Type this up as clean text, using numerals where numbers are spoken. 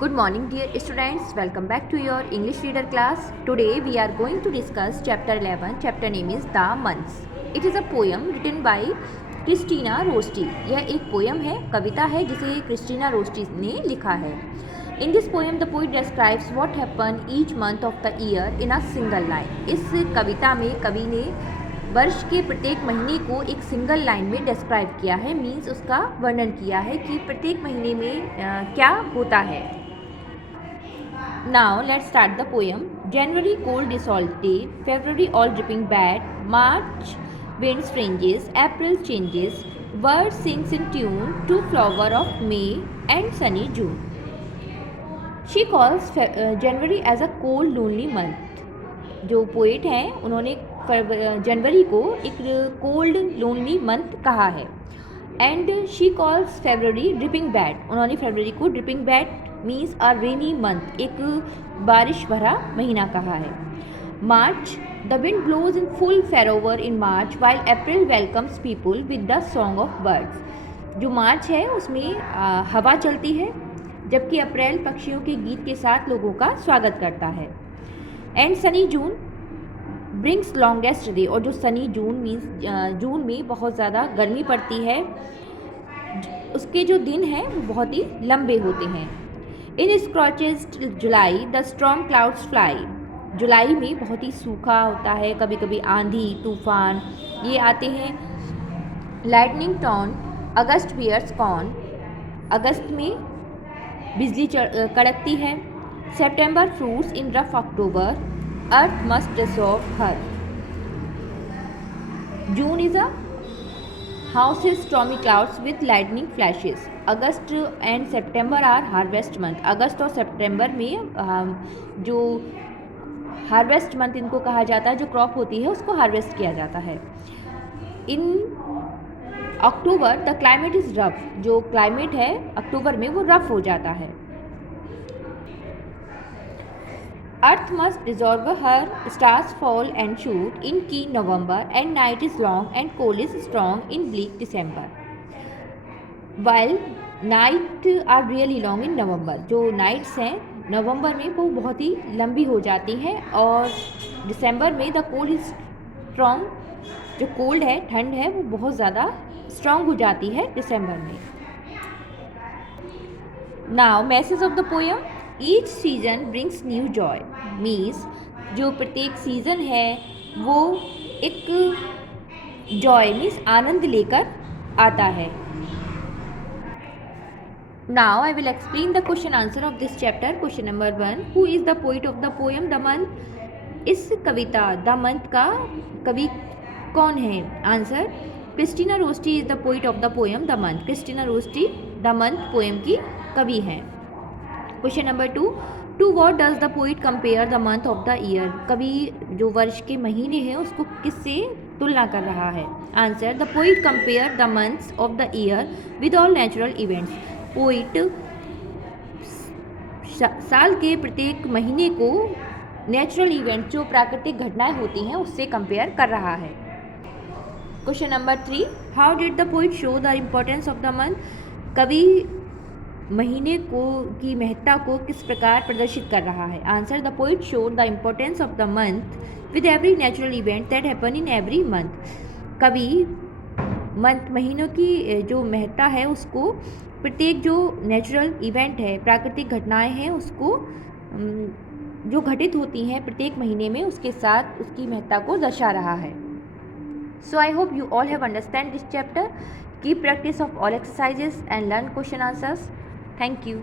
Good morning, dear students. Welcome back to your English reader class. Today we are going to discuss chapter 11. Chapter name is The Months. It is a poem written by Christina Rossetti. यह एक poem है, कविता है जिसे Christina रोस्टी ने लिखा है. In this poem, the poet describes what happened each month of the year in a single line. इस कविता में कवि ने वर्ष के प्रत्येक महीने को एक सिंगल लाइन में डिस्क्राइब किया है, मीन्स उसका वर्णन किया है कि प्रत्येक महीने में क्या होता है. Now let's start the poem. January cold is all day, February all dripping bad, March winds ranges, April changes, bird sings in tune to flower of May and sunny June. She calls January as a cold lonely month. जो poet हैं उन्होंने जनवरी को एक cold lonely month कहा है. And she calls February dripping bad. उन्होंने फरवरी को dripping bad means a rainy month, एक बारिश भरा महीना कहा है. March the wind blows in full fervour in March while April welcomes people with the song of birds. जो मार्च है उसमें हवा चलती है, जबकि अप्रैल पक्षियों के गीत के साथ लोगों का स्वागत करता है. And Sunny June brings longest day. और जो सनी जून मीन्स जून में बहुत ज़्यादा गर्मी पड़ती है, उसके जो दिन हैं वो बहुत ही लंबे होते हैं. इन स्क्रॉचेस जुलाई द स्ट्रॉन्ग क्लाउड्स फ्लाई. जुलाई में बहुत ही सूखा होता है, कभी कभी आंधी तूफान ये आते हैं. Lightning torn August bears corn. अगस्त में बिजली कड़कती है. September fruits in rough October. Earth must dissolve her. June is a houses stormy clouds with lightning flashes. August and September are harvest month. अगस्त और सितंबर में जो हार्वेस्ट मंथ इनको कहा जाता है, जो क्रॉप होती है उसको हार्वेस्ट किया जाता है. In October the climate is rough. जो क्लाइमेट है अक्टूबर में वो रफ हो जाता है. Earth must dissolve her. Stars fall and shoot in keen November and night is long and cold is strong in bleak December. While night are really long in November. जो nights हैं नवंबर में वो बहुत ही लंबी हो जाती हैं. और दिसंबर में द कोल्ड इज स्ट्रॉन्ग. जो कोल्ड है, ठंड है, वो बहुत ज़्यादा स्ट्रॉन्ग हो जाती है दिसंबर में. Now message of the poem. Each season brings new Joy means जो प्रत्येक सीज़न है वो एक जॉय मीन्स आनंद लेकर आता है. Now I will explain the question answer of this chapter. Question number 1. Who is the poet of the poem the month. इस कविता द मंथ का कवि कौन है. Answer Christina Rossetti is the poet of the poem the month. Christina Rossetti the month poem की कवि हैं. Question number 2. To what does the poet compare the month of the year. कवि जो वर्ष के महीने हैं उसको किससे तुलना कर रहा है. Answer the poet compare the months of the year with all natural events. Poet साल के प्रत्येक महीने को नेचुरल इवेंट जो प्राकृतिक घटनाएं होती हैं उससे कंपेयर कर रहा है. Question number 3. How did the poet show the importance of the month. कवि महीने को की महत्ता को किस प्रकार प्रदर्शित कर रहा है. Answer the poet showed the importance of the month with every natural event that happen in every month. कवि महीनों की जो महत्ता है उसको प्रत्येक जो नेचुरल इवेंट है, प्राकृतिक घटनाएं हैं, उसको जो घटित होती हैं प्रत्येक महीने में उसके साथ उसकी महत्ता को दर्शा रहा है. So I hope you all have understand this chapter. Keep practice of all exercises and learn question answers. Thank you.